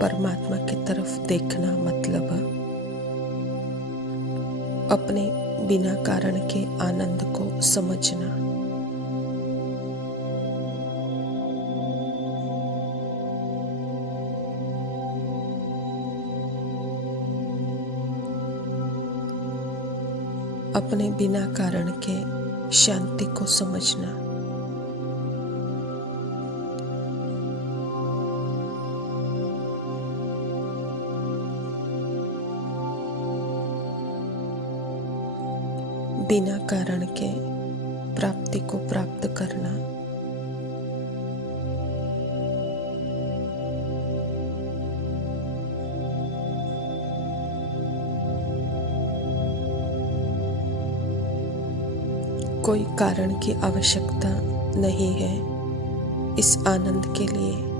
परमात्मा की तरफ देखना मतलब अपने बिना कारण के आनंद को समझना। अपने बिना कारण के शांति को समझना। बिना कारण के प्राप्ति को प्राप्त करना। कोई कारण की आवश्यकता नहीं है इस आनंद के लिए।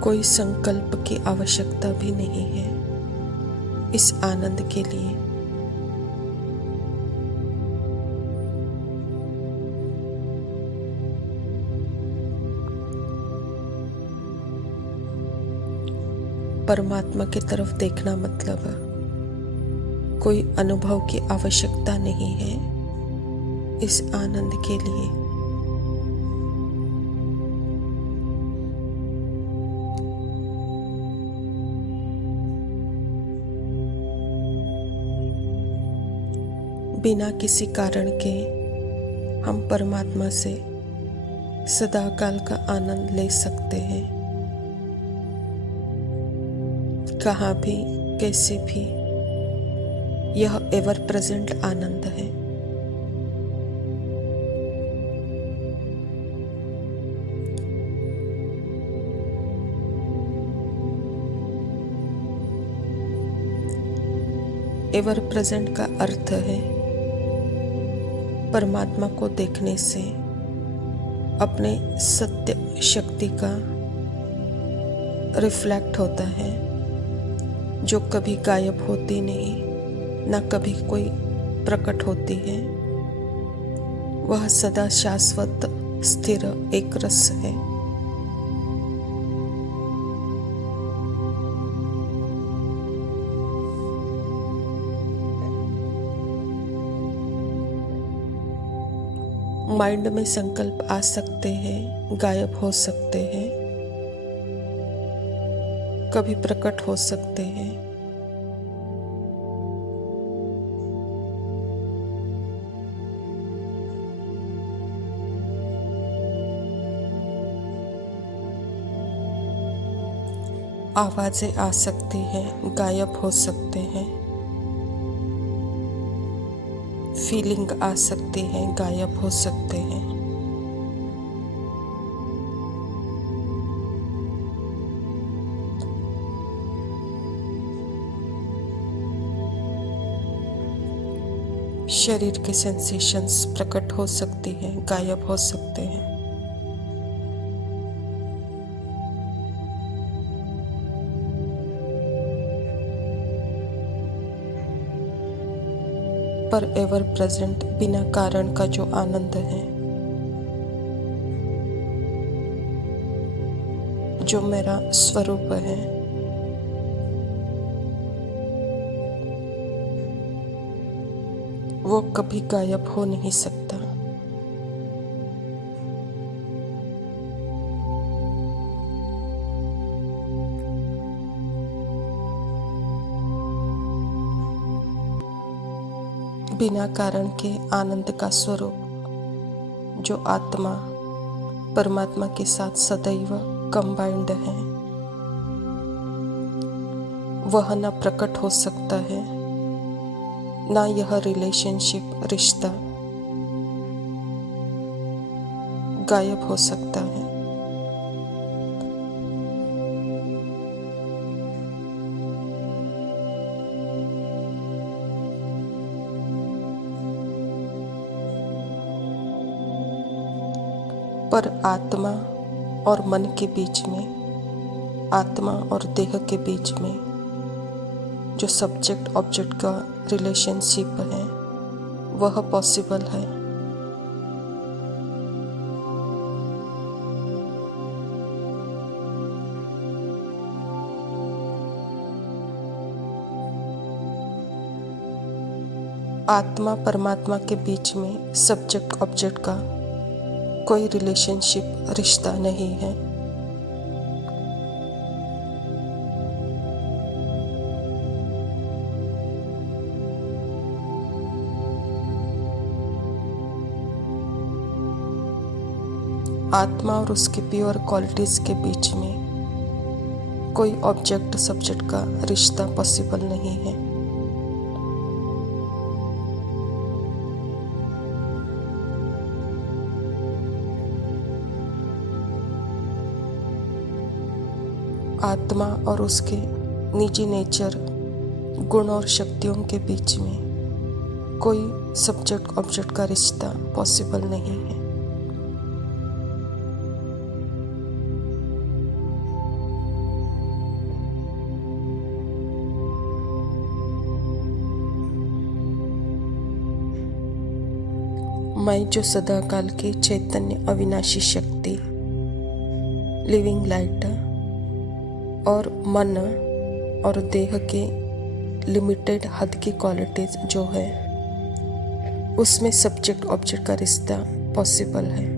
कोई संकल्प की आवश्यकता भी नहीं है इस आनंद के लिए। परमात्मा की तरफ देखना मतलब कोई अनुभव की आवश्यकता नहीं है इस आनंद के लिए। बिना किसी कारण के हम परमात्मा से सदाकाल का आनंद ले सकते हैं। कहाँ भी कैसे भी यह एवर प्रेजेंट आनंद है। एवर प्रेजेंट का अर्थ है परमात्मा को देखने से अपने सत्य शक्ति का रिफ्लेक्ट होता है, जो कभी गायब होती नहीं, न कभी कोई प्रकट होती है। वह सदा शाश्वत स्थिर एक रस है। माइंड में संकल्प आ सकते हैं, गायब हो सकते हैं, कभी प्रकट हो सकते हैं। आवाजें आ सकती हैं, गायब हो सकते हैं। फीलिंग आ सकती है, गायब हो सकते हैं। शरीर के सेंसेशंस प्रकट हो सकती हैं, गायब हो सकते हैं। पर एवर प्रेजेंट बिना कारण का जो आनंद है, जो मेरा स्वरूप है, वो कभी गायब हो नहीं सकता। बिना कारण के आनंद का स्वरूप जो आत्मा परमात्मा के साथ सदैव कंबाइंड है, वह न प्रकट हो सकता है, ना यह रिलेशनशिप रिश्ता गायब हो सकता है। पर आत्मा और मन के बीच में, आत्मा और देह के बीच में जो सब्जेक्ट ऑब्जेक्ट का रिलेशनशिप है वह पॉसिबल है। आत्मा परमात्मा के बीच में सब्जेक्ट ऑब्जेक्ट का कोई रिलेशनशिप रिश्ता नहीं है। आत्मा और उसके प्योर क्वालिटीज के बीच में कोई ऑब्जेक्ट सब्जेक्ट का रिश्ता पॉसिबल नहीं है। आत्मा और उसके निजी नेचर, गुण और शक्तियों के बीच में कोई सब्जेक्ट ऑब्जेक्ट का रिश्ता पॉसिबल नहीं है। मैं जो सदाकाल की चैतन्य अविनाशी शक्ति, लिविंग लाइट और मन और देह के लिमिटेड हद की क्वालिटीज जो है उसमें सब्जेक्ट ऑब्जेक्ट का रिश्ता पॉसिबल है।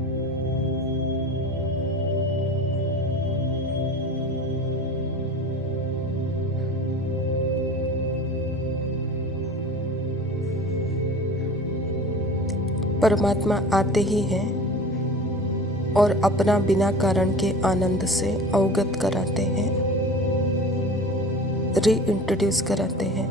परमात्मा आते ही हैं और अपना बिना कारण के आनंद से अवगत कराते हैं, रीइंट्रोड्यूस कराते हैं।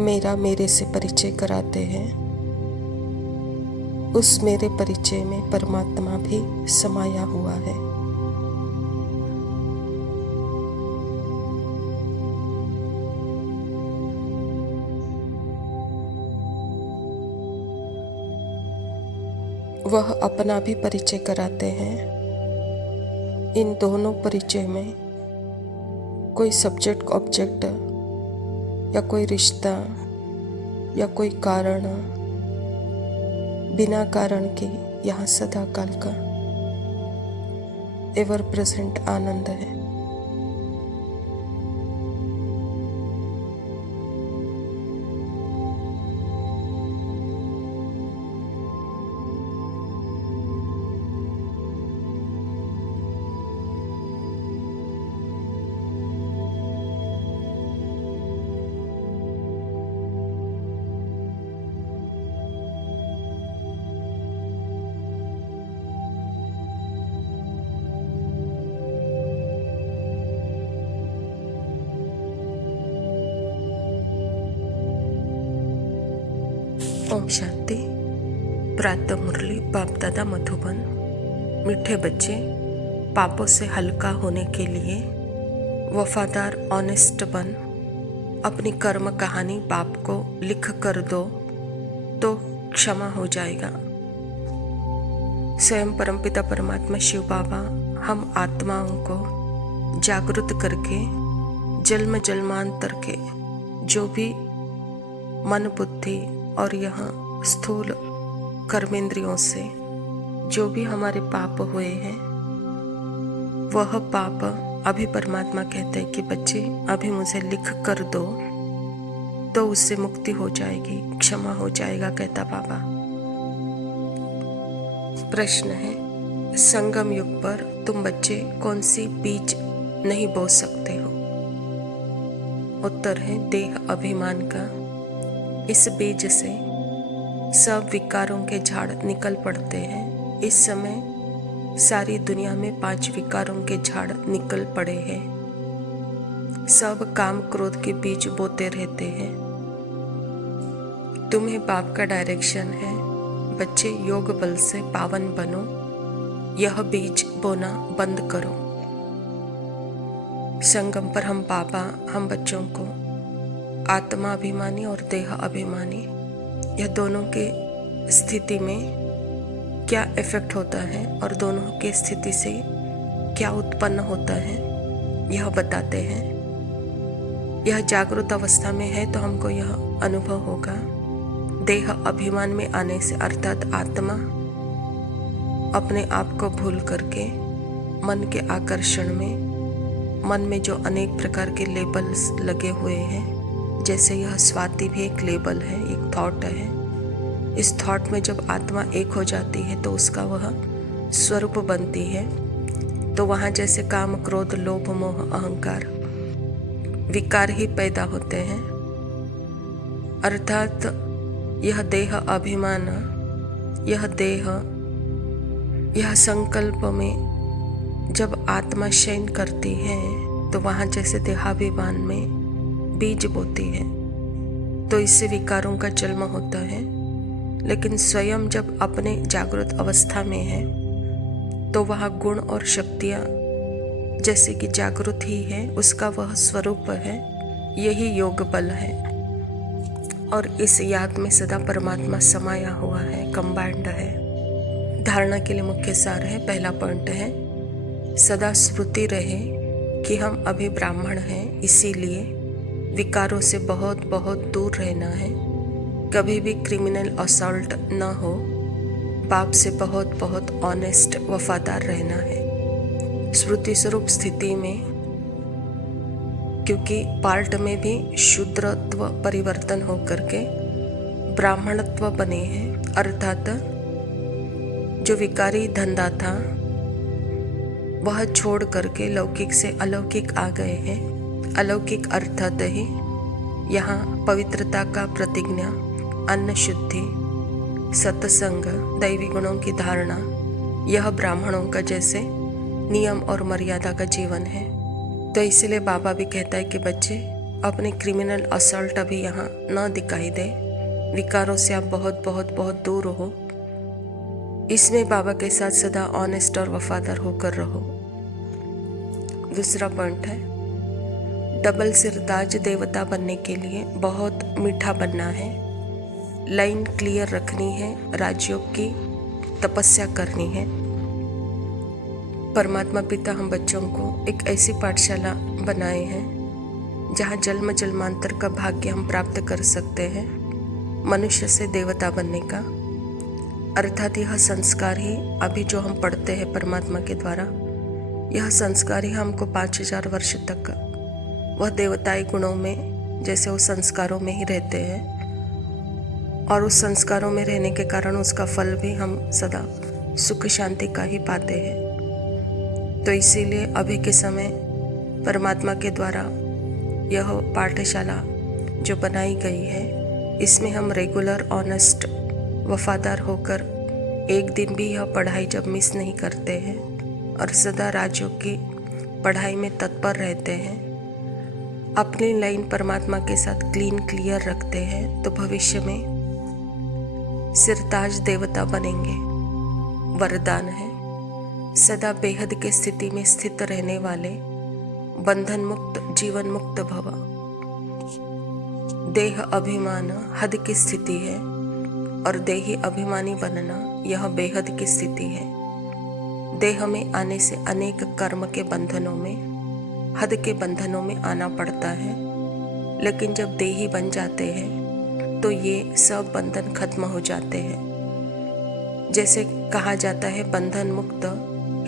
मेरा मेरे से परिचय कराते हैं। उस मेरे परिचय में परमात्मा भी समाया हुआ है। वह अपना भी परिचय कराते हैं। इन दोनों परिचय में कोई सब्जेक्ट ऑब्जेक्ट या कोई रिश्ता या कोई कारण बिना कारण के यहाँ सदा काल का एवर प्रेजेंट आनंद है। ओम शांति। प्रातः मुरली बाप दादा मधुबन। मीठे बच्चे, पापों से हल्का होने के लिए वफादार ऑनेस्ट बन अपनी कर्म कहानी बाप को लिख कर दो तो क्षमा हो जाएगा। स्वयं परमपिता परमात्मा शिव बाबा हम आत्माओं को जागृत करके जन्म जन्मांतर के जो भी मन बुद्धि और यह स्थूल कर्मेंद्रियों से जो भी हमारे पाप हुए हैं वह पाप अभी परमात्मा कहते हैं कि बच्चे अभी मुझे लिख कर दो तो उससे मुक्ति हो जाएगी, क्षमा हो जाएगा, कहता बाबा। प्रश्न है, संगम युग पर तुम बच्चे कौन सी बीज नहीं बो सकते हो? उत्तर है देह अभिमान का। इस बीज से सब विकारों के झाड़ निकल पड़ते हैं। इस समय सारी दुनिया में 5 विकारों के झाड़ निकल पड़े हैं। सब काम क्रोध के बीज बोते रहते हैं। तुम्हें बाप का डायरेक्शन है, बच्चे योग बल से पावन बनो, यह बीज बोना बंद करो। संगम पर हम बाबा हम बच्चों को आत्मा अभिमानी और देह अभिमानी यह दोनों के स्थिति में क्या इफेक्ट होता है और दोनों के स्थिति से क्या उत्पन्न होता है यह बताते हैं। यह जागृत अवस्था में है तो हमको यह अनुभव होगा। देह अभिमान में आने से अर्थात आत्मा अपने आप को भूल करके मन के आकर्षण में, मन में जो अनेक प्रकार के लेबल्स लगे हुए हैं, जैसे यह स्वाति भी एक लेबल है, एक थॉट है। इस थॉट में जब आत्मा एक हो जाती है तो उसका वह स्वरूप बनती है। तो वहाँ जैसे काम, क्रोध, लोभ, मोह, अहंकार विकार ही पैदा होते हैं। अर्थात यह देह अभिमान, यह देह, यह संकल्प में जब आत्मा शयन करती है तो वहाँ जैसे देहाभिमान में बीज बोती है, तो इससे विकारों का जन्म होता है। लेकिन स्वयं जब अपने जागृत अवस्था में है तो वह गुण और शक्तियाँ जैसे कि जागृत ही है, उसका वह स्वरूप है, यही योग बल है। और इस याद में सदा परमात्मा समाया हुआ है, कंबाइंड है। धारणा के लिए मुख्य सार है, पहला पॉइंट है सदा स्मृति रहे कि हम अभी ब्राह्मण हैं, इसीलिए विकारों से बहुत बहुत दूर रहना है। कभी भी क्रिमिनल असॉल्ट न हो, पाप से बहुत बहुत ऑनेस्ट वफादार रहना है। स्मृति स्वरूप स्थिति में, क्योंकि पार्ट में भी शूद्रत्व परिवर्तन होकर के ब्राह्मणत्व बने हैं। अर्थात जो विकारी धंधा था वह छोड़ करके लौकिक से अलौकिक आ गए हैं। अलौकिक अर्थात ही यहाँ पवित्रता का प्रतिज्ञा, अन्न शुद्धि, सत्संग, दैवी गुणों की धारणा, यह ब्राह्मणों का जैसे नियम और मर्यादा का जीवन है। तो इसलिए बाबा भी कहता है कि बच्चे अपने क्रिमिनल असॉल्ट अभी यहाँ न दिखाई दे, विकारों से आप बहुत बहुत बहुत दूर हो। इसमें बाबा के साथ सदा ऑनेस्ट और वफादार होकर रहो। दूसरा पॉइंट है डबल सिरताज देवता बनने के लिए बहुत मीठा बनना है, लाइन क्लियर रखनी है, राजयोग की तपस्या करनी है। परमात्मा पिता हम बच्चों को एक ऐसी पाठशाला बनाए हैं जहाँ जन्म जन्मांतर का भाग्य हम प्राप्त कर सकते हैं, मनुष्य से देवता बनने का। अर्थात यह संस्कार ही अभी जो हम पढ़ते हैं परमात्मा के द्वारा, यह संस्कार ही हमको 5000 वर्ष तक वह देवताई गुणों में, जैसे वो संस्कारों में ही रहते हैं, और उस संस्कारों में रहने के कारण उसका फल भी हम सदा सुख शांति का ही पाते हैं। तो इसीलिए अभी के समय परमात्मा के द्वारा यह पाठशाला जो बनाई गई है, इसमें हम रेगुलर ऑनेस्ट वफादार होकर एक दिन भी यह पढ़ाई जब मिस नहीं करते हैं और सदा राजयोग की पढ़ाई में तत्पर रहते हैं, अपनी लाइन परमात्मा के साथ क्लीन क्लियर रखते हैं, तो भविष्य में सिरताज देवता बनेंगे। वरदान है सदा बेहद के स्थिति में स्थित रहने वाले, बंधन मुक्त जीवन मुक्त भव। देह अभिमान हद की स्थिति है और देही अभिमानी बनना यह बेहद की स्थिति है। देह में आने से अनेक कर्म के बंधनों में, हद के बंधनों में आना पड़ता है, लेकिन जब देही बन जाते हैं तो ये सब बंधन खत्म हो जाते हैं। जैसे कहा जाता है बंधन मुक्त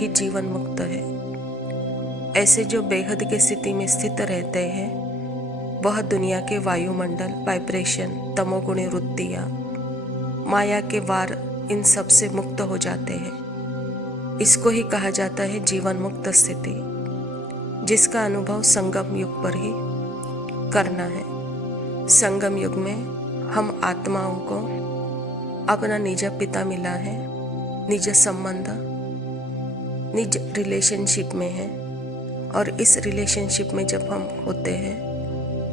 ही जीवन मुक्त है। ऐसे जो बेहद की स्थिति में स्थित रहते हैं वह दुनिया के वायुमंडल, वाइब्रेशन, तमोगुणी वृत्तियाँ, माया के वार, इन सब से मुक्त हो जाते हैं। इसको ही कहा जाता है जीवन मुक्त स्थिति, जिसका अनुभव संगम युग पर ही करना है। संगम युग में हम आत्माओं को अपना निज पिता मिला है, निज संबंध, निज रिलेशनशिप में है, और इस रिलेशनशिप में जब हम होते हैं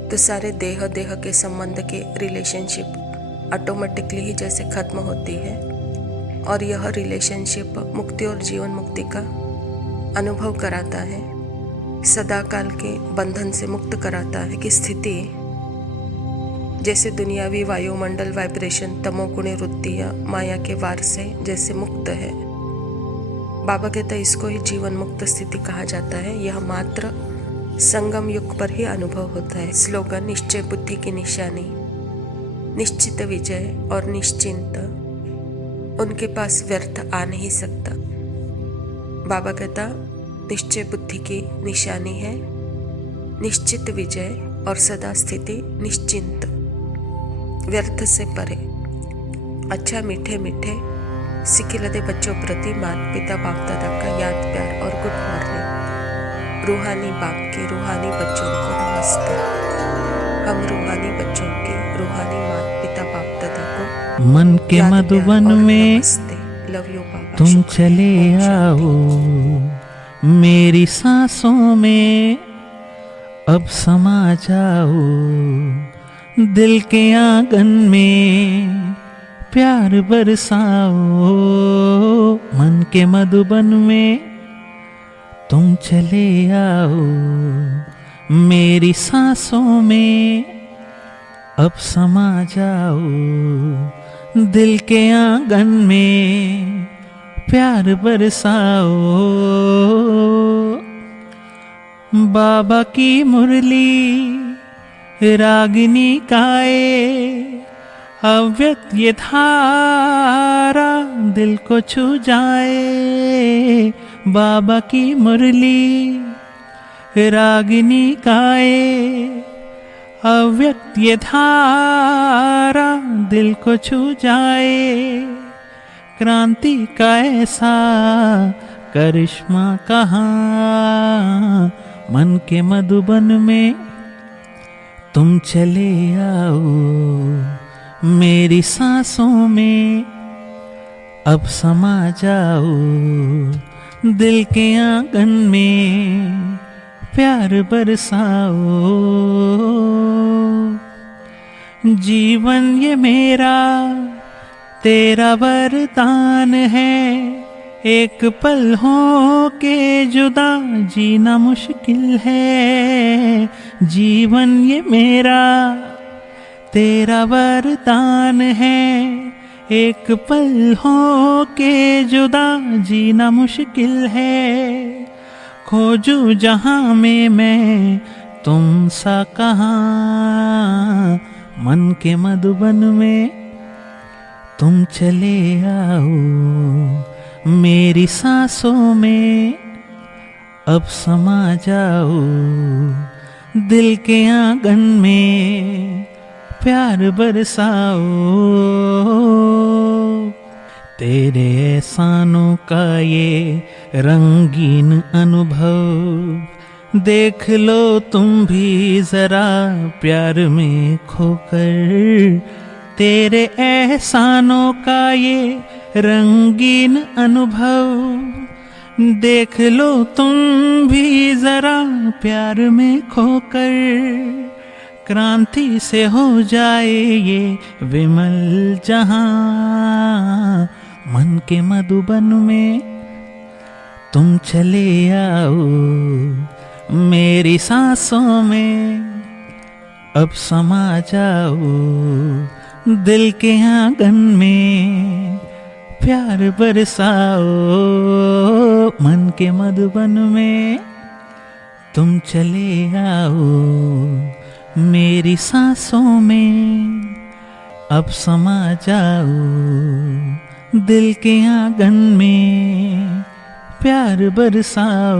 तो सारे देह देह के संबंध के रिलेशनशिप ऑटोमेटिकली ही जैसे खत्म होती है, और यह रिलेशनशिप मुक्ति और जीवन मुक्ति का अनुभव कराता है, सदा काल के बंधन से मुक्त कराता है कि स्थिति जैसे दुनियावी वायुमंडल वाइब्रेशन तमोगुणी वृत्तियां माया के वार से जैसे मुक्त है। बाबा कहता है इसको ही जीवन मुक्त स्थिति कहा जाता है। यह मात्र संगम युग पर ही अनुभव होता है। स्लोगन निश्चय बुद्धि की निशानी, निश्चित विजय और निश्चिंत, उनके पास व्यर्थ आ नहीं सकता। बाबा कहता निश्चय बुद्धि की निशानी है, निश्चित विजय और सदा स्थिति निश्चिंत, व्यर्थ से परे। अच्छा मीठे मीठे सिखिलदे बच्चों प्रति माता पिता बाप दादा का याद प्यार और गुड मॉर्निंग। रूहानी बाप के रूहानी बच्चों को नमस्ते। हम रूहानी बच्चों के रूहानी माता पिता बाप दादा को मन के मधुबन में लव यू बाबा। तुम चले आओ, मेरी सांसों में अब समा जाओ, दिल के आंगन में प्यार बरसाओ। मन के मधुबन में तुम चले आओ, मेरी सांसों में अब समा जाओ, दिल के आंगन में प्यार बरसाओ। बाबा की मुरली रागिनी गाए, अव्यक्त ये धारा दिल को छू जाए। बाबा की मुरली रागिनी गाए, अव्यक्त ये धारा दिल को छू जाए। क्रांति का ऐसा करिश्मा कहाँ, मन के मधुबन में तुम चले आओ, मेरी सांसों में अब समा जाओ, दिल के आंगन में प्यार बरसाओ। जीवन ये मेरा तेरा वरदान है, एक पल हो के जुदा जीना मुश्किल है। जीवन ये मेरा तेरा वरदान है, एक पल हो के जुदा जीना मुश्किल है। खोजूं जहां में मैं तुम सा कहाँ, मन के मधुबन में तुम चले आओ, मेरी सांसों में अब समा जाओ, दिल के आंगन में प्यार बरसाओ। तेरे एहसानों का ये रंगीन अनुभव देख लो तुम भी जरा प्यार में खोकर। तेरे एहसानों का ये रंगीन अनुभव देख लो तुम भी जरा प्यार में खोकर। क्रांति से हो जाए ये विमल जहां, मन के मधुबन में तुम चले आओ, मेरी सांसों में अब समा जाओ, दिल के आंगन में प्यार बरसाओ। मन के मधुबन में तुम चले आओ, मेरी सांसों में अब समा जाओ, दिल के आंगन में प्यार बरसाओ।